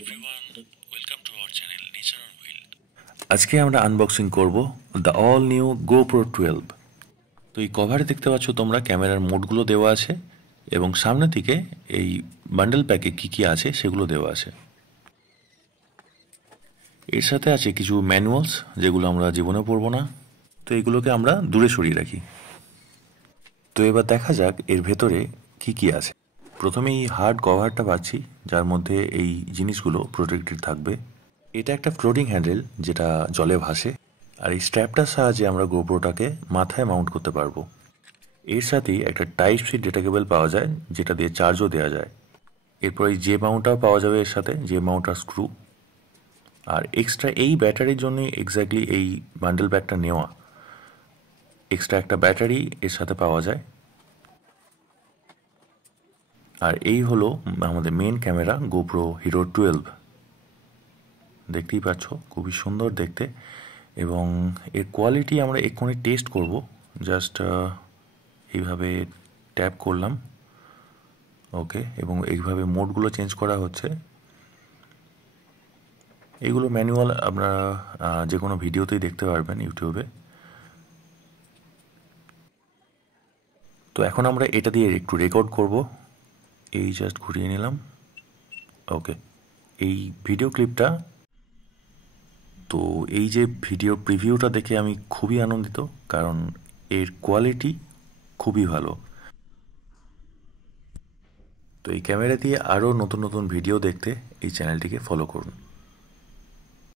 everyone, welcome to our channel Nature on Wheel. আজকে আমরা unboxing করব দ্য অল নিউ GoPro 12। তো এই কভারে দেখতে পাচ্ছ তোমরা ক্যামেরার মোডগুলো দেওয়া আছে এবং সামনে থেকে এই বান্ডেল প্যাকে কি কি আছে সেগুলো দেওয়া আছে। এর সাথে আছে কিছু ম্যানুয়ালস যেগুলো আমরা জীবনে পড়বো না, তো এগুলোকে আমরা দূরে সরিয়ে রাখি। তো এবার দেখা যাক এর ভেতরে কি কি আছে। প্রথমে এই হার্ড কভারটা পাচ্ছি যার মধ্যে এই জিনিসগুলো প্রোটেক্টেড থাকবে। এটা একটা ফ্লোটিং হ্যান্ডেল যেটা জলে ভাসে, আর এই স্ট্র্যাপটার সাহায্যে আমরা গোপ্রোটাকে মাথায় মাউন্ট করতে পারবো। এর সাথেই একটা টাইপ সি ডেটা কেবল পাওয়া যায় যেটা দিয়ে চার্জও দেওয়া যায়। এরপর এই যে মাউন্টটাও পাওয়া যাবে এর সাথে, যে মাউন্টার স্ক্রু। আর এক্সট্রা এই ব্যাটারির জন্যই এক্স্যাক্টলি এই বান্ডেল ব্যাগটা নেওয়া, এক্সট্রা একটা ব্যাটারি এর সাথে পাওয়া যায়। আর এই হলো আমাদের মেন ক্যামেরা গোপ্রো হিরো 12। দেখতেই পাচ্ছ খুবই সুন্দর দেখতে, এবং এর কোয়ালিটি আমরা এক্ষুনি টেস্ট করব। জাস্ট এইভাবে ট্যাপ করলাম, ওকে, এবং এইভাবে মোডগুলো চেঞ্জ করা হচ্ছে। এগুলো ম্যানুয়াল আপনারা যে কোনো ভিডিওতেই দেখতে পারবেন ইউটিউবে। তো এখন আমরা এটা দিয়ে একটু রেকর্ড করব। এই জাস্ট ঘুরিয়ে নিলাম, ওকে। এই ভিডিও ক্লিপটা, তো এই যে ভিডিও প্রিভিউটা দেখে আমি খুবই আনন্দিত, কারণ এর কোয়ালিটি খুবই ভালো। তো এই ক্যামেরা দিয়ে আরও নতুন নতুন ভিডিও দেখতে এই চ্যানেলটিকে ফলো করুন।